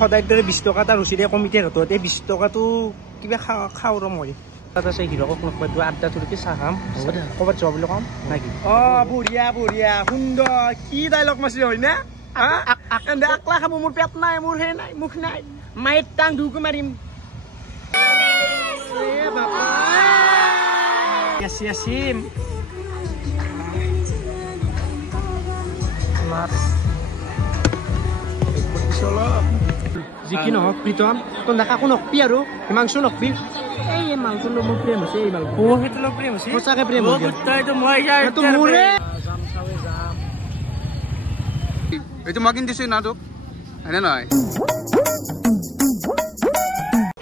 সদায় দৰে 20 টকা এটা ৰচিদে কমিটিৰ হাতত এই 20 টকাটো কিবা খাওঁ ৰ মই তাত আছে হিৰকক লগ পাই আড্ডা তুলিকে চাহ খাম ক'ৰবাত যোৱা বুলি ক'ম নাকি বঢ়িয়া বঢ়িয়া সুন্দৰ কি ডাইলগ মাছি হয় না আকলা খাব মোৰ পেট নাই মোৰ হে নাই মুখ নাই মায়েৰ টাং ঢুকে মাৰিম আসিম জিকি নহওক প্ৰীতম তই কাকো নকবি আৰু হিমাংশু নকবি এই মালটো মোৰ প্ৰেম হৈছে এই মাল সেইটো প্ৰেম হৈছে সঁচাকে প্ৰেম এইটো মই কিনি দিছো না তোক হয়নে নহয়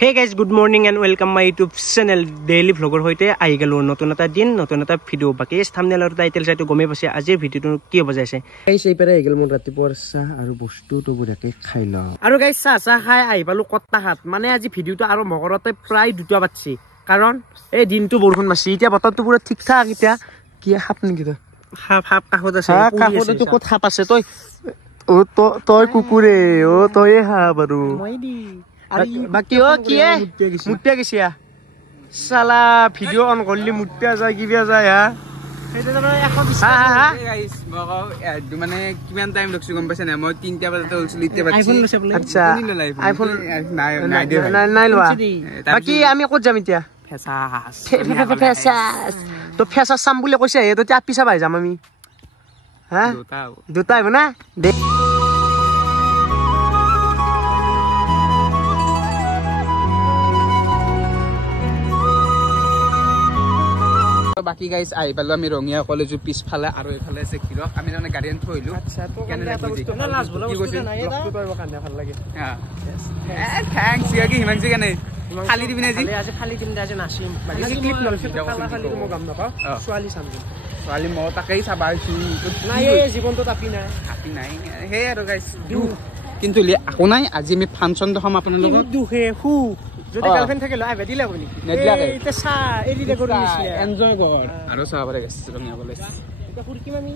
Hey guys, good morning and welcome my YouTube channel daily vlogger hoite ahi gelo notun eta din notun eta video baki thumbnail aru title saitu gome pase ajir video tu ki hoba jaise guys ei pare egel mon rati por sa aru bostu to burake khaila aru guys sa khai ahi palu kotta hat mane aji video tu aro mogorote pray duta batchi karon ei din tu borkhon masi itia botor tu pura thik thak itia ki hap niki to hap kahot ase kahot tu kot hap ase toy o toy kukure o toy ha baru moi di বাকি ও কি মুট্টিয়া গেছিয়া সালা video on করলি মুট্টিয়া যায় কিবা যায় হা এটা তো 120 গাইস মগো মানে কিমান টাইম লাগছে গম পাইছ না মই 3টা বজাতে হলছিল ইতে বাকি আচ্ছা আইফোন নাই লওয়া বাকি আমি কত যাম ইতিয়া ফেসাস তো ফেসাস সাম বলে কইছে এ তো চাপ পিছা ভাই যাম আমি হ্যাঁ দুটা আইব না বাকি গাইস আই পালো আমি রঙিয়া কলেজৰ পিছফালে আৰু এফালে আছে কিৰক আমি মানে গাড়ী আন থৈলো আচ্ছা তো কেনে এটা বস্তু না লাজ বলা বস্তু নাই এটা বস্তু পাইব কান্দা ভাল লাগে হ্যাঁ থ্যাঙ্কস ইয়া কি হিমাংশু কেনে খালি দিবি না জি আজি খালি দিম দে আজি নাচিম বাকি ক্লিপ নলছে খালি মই গাম নকা সোৱালি সামজি সোৱালি মই তাকেই চাবা আইছো নাই এই জীৱনটো তাপি নাই হে আৰু গাইস কিন্তু আকো নাই আজি আমি ফাংচন দেখাম আপোনাৰ লগত দুহে হু যদি গাৰ্লফ্ৰেন্ড থাকে লয় দিলে হবে নাকি নেদিলাকে এটা সা এডিটে কৰি নিছিল এনজয় কৰ আৰু চাব পাৰে গাইস ৰঙিয়া কলেজ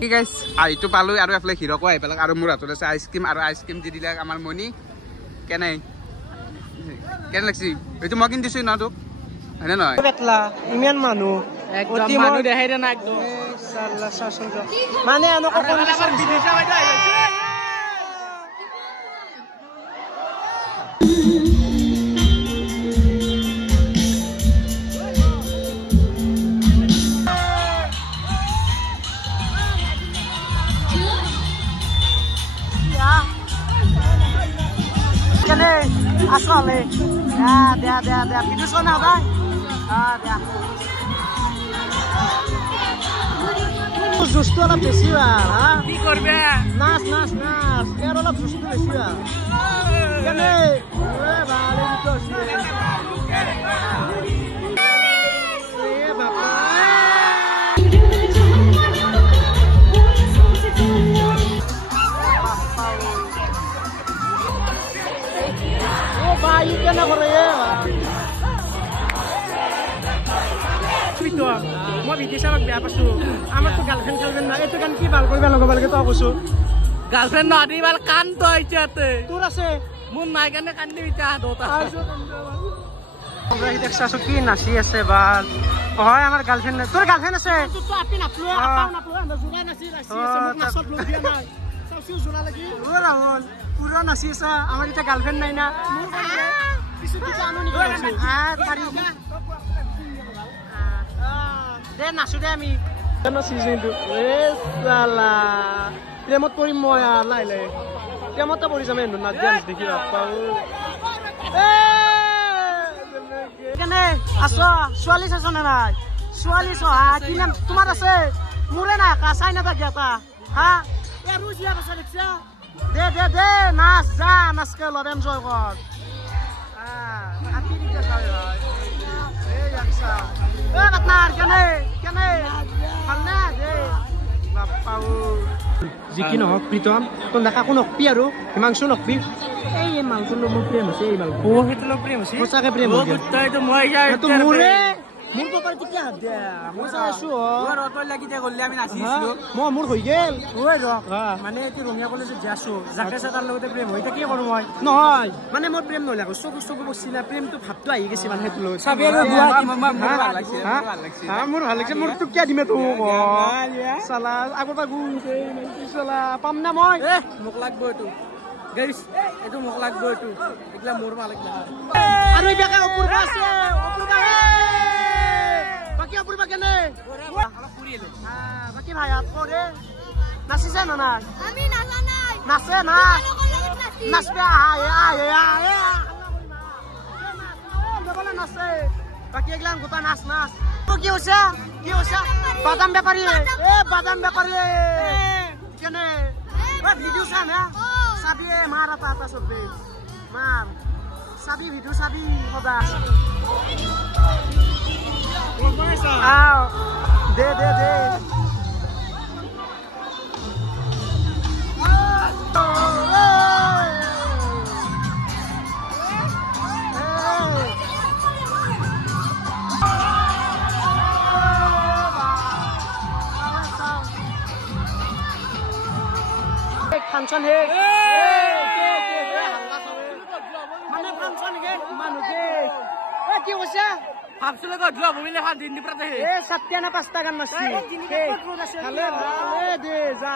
কি গাইস আইটো পালো আৰু এফালে হিৰকো আই পেলাক আৰু মোৰ হাতত আছে আইসক্ৰিম দি দিলা আমাৰ মনি কেনে লাগছি এইটো মই কিনি দিছো না তোক হয়নে নহয় বেটলা ইমান মানুহ একদম মানুহ দেখাই দে না একদম সাল্লা শাসন মানে আনক কোন বিদেশা বাইদা আইছে আসলে দে ভিডিও শোনা ভাই জুসটো অলপ বেশি কি করবে নাচ এর অলপ জুসটো বেশি কেনে ভালো মই বিদেশে বেয়া পাইছো আমার তো গার্লফ্রেন্ড না এইটো গান কি ভাল করবে লগাব লাগে তো কৈছো গার্লফ্রেন্ড নদী ভাল কান তো আইছাতে তোর আছে মোৰ নাই কানে কান্দি বিটা দোতা আমরা দেখছাছো কি নাচি আছে বাল হয় আমার গার্লফ্রেন্ড তোর গার্লফ্রেন্ড আছে তো আপনি নাপলো আমরা জুরা নাচি আছে মোক নাচত লোক দিয়া নাই সাউসিও জুরা লাগি ও রাহুল পুরা নাচি আছে আমার এটা গার্লফ্রেন্ড নাই না কিছু কিছু আনো নি পারি দে নাচো দে আমি নাচি কিন্তু এ সালা প্রেমত পৰিম মই লাই প্ৰেমতে পৰি যাম এনো নাচ ডান্স দেখি বাপ্পা কেনে আছো ছোৱালী চাইছ নে নাই ছোৱালী চহা কি নাম তোমাৰ আছে মোৰে নাই কাছাই না তাক এটা হা এ ৰুজিয়া আছে দেখছা দে নাচ যা নাচকে লব এনজয় কৰ আপি দিতে যায় এই একসা এ বাতনাৰ কেনে ভালনে দে বাপ্পাও জিকি নহওক প্ৰীতম তই কাকো নকবি আৰু হিমাংশু নকবি এই মালটো মোৰ প্ৰেম হৈছে এই মাল সেইটো প্ৰেম হৈছে সঁচাকে প্ৰেম হৈছে মই মোৰে মোৰ কপাল কেতিয়া হাত দিয়া মই চাই আছো ৰতল লাগি যে গ'লে আমি নাচিছিলো মই মোৰ হৈ গেল ওই ৰ মানে এতি ৰঙিয়া কলেজত যে আছো যাকে তাৰ লগতে প্ৰেম হৈ কি কৰো মই নহয় মানে মোৰ প্ৰেম নহলে চকু চকু বসিনা প্ৰেমটো ভাবটো আহি গৈছে মানে হেতু লৈ চাবি আৰু ভাল লাগিছে মোৰ ভাল লাগিছে মোৰ তো কিয়া দিমে তো সালা আগৰ পৰা গুছে সালা পাম না মই মোক লাগবো এটো গাইস এটো মোক লাগবো এটো একলা মোৰ ভাল লাগলা আৰু ইবাকে অপূৰ্বা আছে অপূৰ্বা বাকি অপূৰ্বা কেনে অলপ পুৰিলো বাকি ভাই হাত কৰে নাচিছে না নাই আমি নাচা নাই নাচে না নাচবে আয় দেবলে নাচে বাকি এগলা গোটা নাচ নাচ কি হৈছে বাদাম ব্যাপারী বাদাম ব্যাপারী কেনে ভিডিও চা না চাবি মার এটা চবে মার চাবি ভিডিও চাবি সদা আও দে ফাংশন হে মানে ফাংশন হে মানুকে কি হইছে ভাবছিলে তো ড্রপ হইলে হাত দিন দিপরাতে এ সত্যনা পাঁচটা গান নাচি খালে দে যা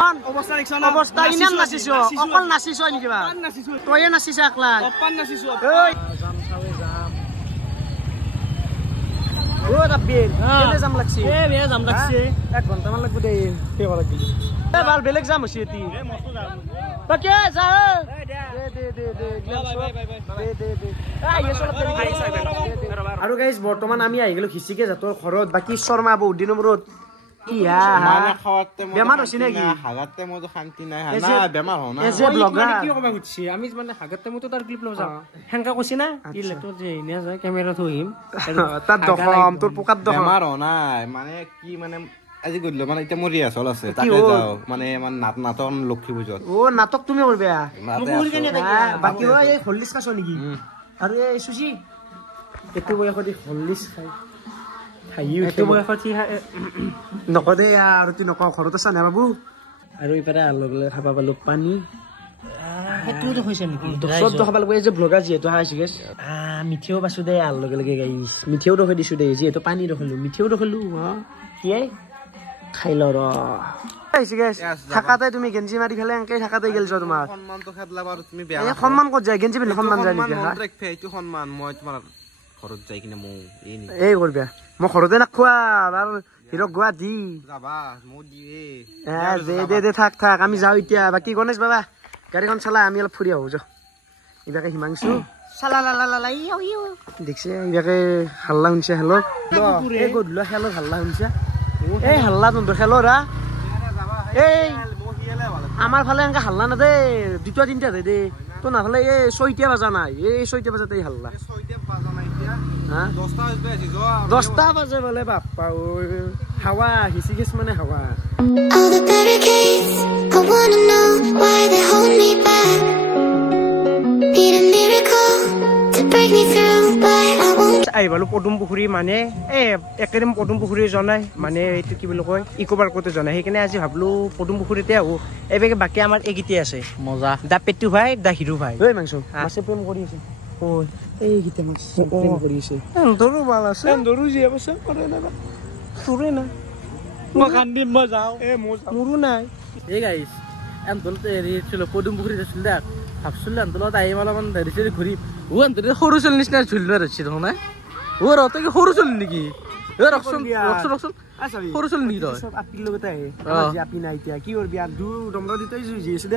পান অবস্থা দেখছ না অবস্থা ইমান নাচিছো অকল নাচিছো নেকি বা নাচিছো তয়ে নাচিছ একলা অপান নাচিছো ওই জাম খাবে জাম ও রাব্বির কেনে জাম লাগছি বে জাম লাগছি 1 ঘন্টা মান লাগবে দে কে করা গলি এ বাল বেলেগ জাম হইছে এতি এ মস্ত জাম বাকি যা আৰু গাইজ বৰ্তমান আমি আহি গলো খিচিকে জাতৰ ঘৰত বাকি শৰ্মা বহুত দিনৰ মূৰত কি বেমাৰ হৈছে নেকি হাগাতে মতো শান্তি নাই না বেমাৰ হও না এজে ব্লগাৰ কি কবা গুছি আমি মানে হাগতে মতো তার ক্লিপ লও যাও হেনকা কইছি না কি লেটো যে ইনা যায় ক্যামেরা থইম তার দখম তোর পোকাত দখম বেমাৰ হও নাই মানে কি মানে আজি গধূলি মানে এতিয়া মোৰ ৰিহাৰ্চল আছে তাকে যাও মানে নাটক লক্ষী পূজাত ও নাটক তুমি কৰবে বাকি এই হলিছ খাছ নেকি আৰু এই সুজি এটো বয়সত হলিছ খাই এটো বয়সত কি নকদে আৰু তুই নক ঘৰত আছা না বাবু আৰু ইপাৰে লগলে খাবা পালো পানী হেতুটো হৈছে নেকি সব তো খাবা লাগব এই যে ব্লগাৰ যিহেতু হাইছে গেছ মিঠিও বাসু দে আল লগে গাইছ মিঠিও ৰখে দিছো দে যিহেতু পানী ৰখলো মিঠিও ৰখলো কি খাই ল ৰ আইছে গেছ থাকাতে তুমি গেঞ্জি মাৰি ফেলে এনকে থাকাতে গেলছ তোমাৰ সন্মানটো খেদলা বাৰু তুমি বেয়া এই সন্মান ক'ত যায় গেঞ্জি পিন্ধি সন্মান যায় নেকি মন ৰাখে এইটো সন্মান মই তোমাৰ ঘৰত যাই কিনে মো এই কৰবা মই ঘৰতে নাখোৱা আৰু হিৰক গোৱা দি যাবা মো দিয়ে দে থাক আমি যাও এতিয়া বাকি গণেশ বাবা গাড়ীখন চলা আমি অলপ ফুৰি আহো যা ইবাকে হিমাংশু চালা লা ইও দেখছে ইবাকে হাল্লা শুনছে হেল্ল এই গধুলা খেলৰ হাল্লা শুনছে এই হাল্লা তন্তৰ খেলৰ এই আমাৰ ফালে এনেকা হাল্লা না দে 2টা 3টা দে তো নাফালে এই 6টা বাজা নাই এই 6টা বাজাতে হাল্লা 6টা বাজা নাই এতিয়া 10টা বাজে যো 10টা বাজে বলে বাপ্পা ওই হাওয়া হিসিগেছ মানে হাওয়া all the barricades I wanna know why they hold me back need a miracle to break me through but I won't আই বালু পদুম পুখুৰী মানে একেদিন পদুম পুখুৰী জনাই মানে এইটো কি বুলি কয় ইকো পাৰ্কতে জনাই সেইকাৰণে আজি ভাবলো পদুম পুখুৰীতে আহো এবেগে বাকি আমাৰ এগিতে আছে মজা দা পেটু ভাই দা হিৰো ভাই ঐ মাংস মাছে প্ৰেম কৰি আছে ঐ এই গিতে মাছ প্ৰেম কৰি আছে দৰু ভাল আছে দৰু জি আছে কৰে না তোৰে না মই কান্দি মই যাও মোৰো নাই এই গাইস এন্তলতে হেৰি ছিল পদুম পুখুৰীত আছিল দা ভাবছিলো এন্তলত আহি অলপমান হেৰি ঘূৰি ও এন্তলে সৰু চলি নিচিনা ঝুলিব ৰছিল নহয় ও ৰতে কি সৰু চলি নেকি ৰকচোন সৰু চলি নেকি তই সব আপিৰ লগতে আহে আজি আপি নাই এতিয়া কি কৰবি আৰু দু ডমৰা দিতেই জি আছে দে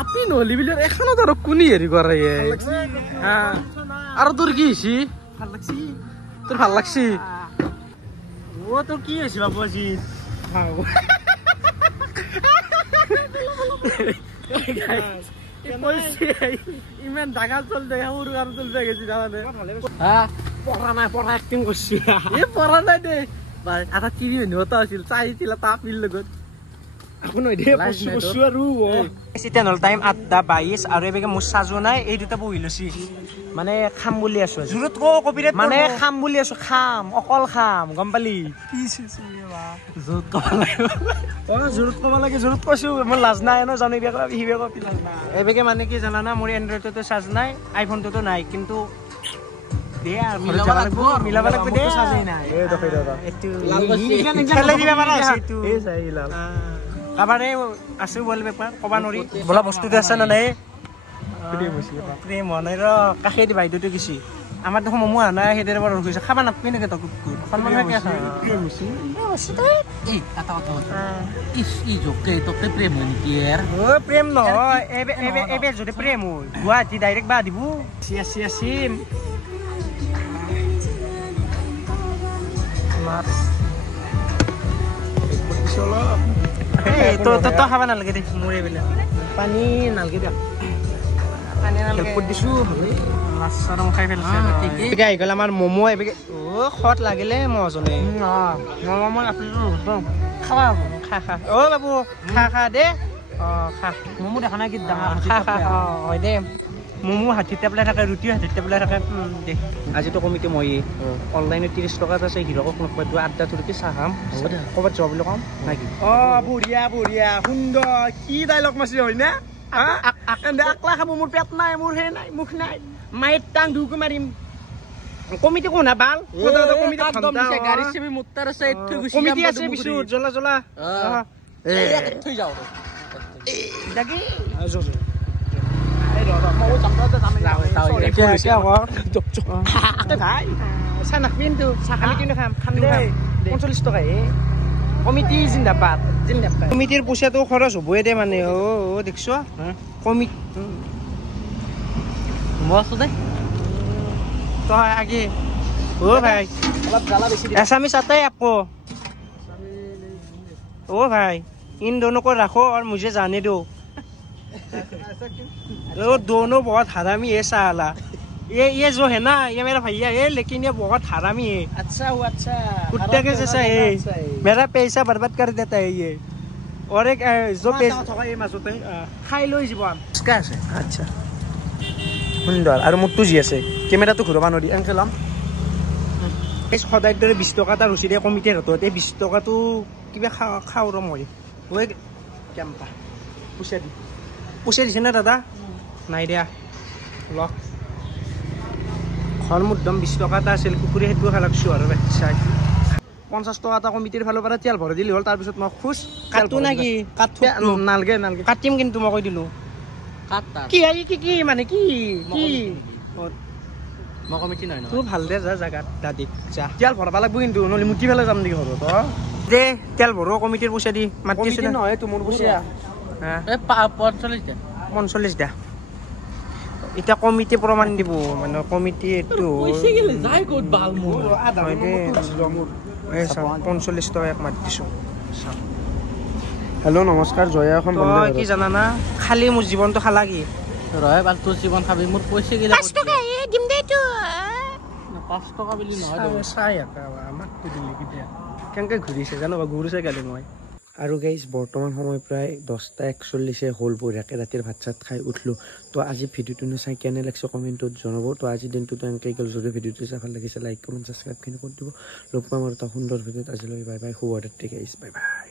আপি নহলি বুলি এখনত আৰু কোনি হেৰি কৰে আৰু তোৰ কি হৈছে ভাল লাগছি তোৰ ভাল লাগছি ও তোৰ কি হৈছে বাবু আজি ইমান ডাঙৰ চল দে সৰু আৰু চল দে গেছি জানানে পঢ়া নাই পঢ়া এক্টিং কৰছি পঢ়া নাই দে আধা টিভি নিবতা আছিল চাইছিল এটা আপিৰ লগত আকৌ নহয় দে কচু আৰু চিটেনল টাইম 8:22 আৰু এবেগে মোৰ সাজু নাই এই দুটা বহি লৈছি মানে খাম বুলি আছো জুৰত কপিৰে মানে খাম বুলি আছো খাম অকল খাম গম পালি কি জুৰত কব লাগে জুৰত কৈছো মই লাজ নাই ন জানিবি হিবে কপি লাজ নাই এবেগে মানে কি জানা না মোৰ এন্ড্ৰইডটো চাৰ্জ নাই আইফোনটো নাই কিন্তু দে আৰু মিলাব লাগব দে চাৰ্জই নাই এই দেখি দাদা এটো খেলে দিবা পাৰা আছে এটো এই চাই লাল কাবাৰে আছে ৱালপেপাৰ কবা নৰি বলা বস্তুতে আছে না নাই প্ৰেম মনে ৰ কাখে দি বাইদটো গিছি আমাৰ দেখো মমো আনা হেদেৰ বৰ ৰখিছে খাবা নাপি নেকে তক সন্মান কে আছে প্ৰেম হৈছে এই কথা ই জোকে তোকে প্ৰেম নেকি ইয়াৰ ও প্ৰেম নহয় এবে যদি প্ৰেম হয় গুৱাহাটী ডাইৰেক্ট বা দিব চি তো খাবা নালাগে দে মোৰ এইবিলাক পানী নালাগে দিয়া পানী নালাগে দিছো মাছৰম খাই ফেলছে ঠিক আহি গ'ল আমাৰ মমো এবেগে খত লাগিলে মজনে মমো আপনি খাবা খা অ বাবু খা দে খা মমো দেখা নাই কি ডাঙৰ খা হয় দে মমো হাতীত টেবলাই থাকে ৰুটিও হাতীত টেবলাই থাকে দে আজিতো কমিটি মই অনলাইনত 30 টকাত আছে হিৰকক নকবা দু আড্ডা তুৰকি চাহ খাম ক'ৰবাত যোৱা বুলি কম নাকি বঢ়িয়া সুন্দৰ কি ডাইলগ মাছি হয় না আকলা খাব মোৰ পেট নাই মোৰ হে নাই মুখ নাই মাইৰ টাং ধুকো মাৰিম কমিটি কোনা বাল কমিটি গাড়ী চেবি মুত্তাৰ আছে থৈ গুছি কমিটি আছে বিছু জ্বলা থৈ যাও দাগি কমিটিৰ পইচাটো খৰচ হবই দে মানে দেখছ তই আগে ও ভাই एसामिस आता है आपको ओ भाई इन दोनों को रखो और मुझे जाने दो वो दोनों बहुत हरामी है साला ये जो है ना ये मेरा भैया है लेकिन ये बहुत हरामी है अच्छा हुआ अच्छा कुत्ते के जैसा है मेरा पैसा बर्बाद कर देता है ये और एक जो खाई लो जीवन अच्छा सुंदर और मुट्टू जी আছে ক্যামেরাটো ঘুরবা নৰি এনকে লম এই সদায় দৰে 20 টকা এটা ৰসিদে কমিটিৰ হাততে 20 টকাটো কিবা খাও ৰ মই ওই কেম্পা পইচা দিছে না দাদা নাই দিয়া ল ঘৰ মুদ্দম 20 টকা এটা আছিল কুকুৰে হেতু খালাকছো আৰু বাচ্চা 50 টকা এটা কমিটিৰ ফালৰ পৰা তেল ভৰাই দিলি হল তাৰ পিছত মই খুশ কাটু নাকি কাটু নালগে কাটিম কিন্তু মই কৈ দিলো কি মানে কি মই কমিটি নাই তোৰ ভাল দে যা জাগাত দাদি যা তেল ভৰাবা লাগব কিন্তু নলি মুটি ফেলে যাম নেকি ঘৰত দে তেল ভৰো কমিটিৰ পইচা দি মাতিছ না নহয় তোৰ পইচা এ 45 দা এটা কমিটি প্ৰমাণ দিব মানে কমিটি এটো পইচা গেলে যাই ক'ত বাল মোৰ আধা এই 45 টকা এক মাতিছো हेलो नमस्कार जया এখন বন্ধ কি জানা না খালি মোৰ জীৱনটো খালা কি ৰয় বাল তোৰ জীৱন খাবি মোৰ পইচা গেলে 5 টকা এ দিম দে তো 5 টকা বুলি নহয় চাই আমাক দিলি কিটা কেনকে ঘুৰিছে জানো ঘুৰিছে গালি মই আৰু গাইজ বৰ্তমান সময় প্ৰায় 10:41 হ'ল বঢ়িয়াকে ৰাতিৰ ভাত চাত খাই উঠলো তো আজি ভিডিঅ'টো চাই কেনে লাগছে কমেণ্টত জনাব তো আজি দিনটোতো এনেকৈ গ'ল যদি ভিডিঅ'টো চাই ভাল লাগিছে লাইক কমেণ্ট ছাবস্ক্ৰাইব কৰি দিব লগ পাম আৰু এটা সুন্দৰ ভিডিঅ'ত আজিলৈ বাই বাই শুভৰাত্ৰি গাইজ বাই বাই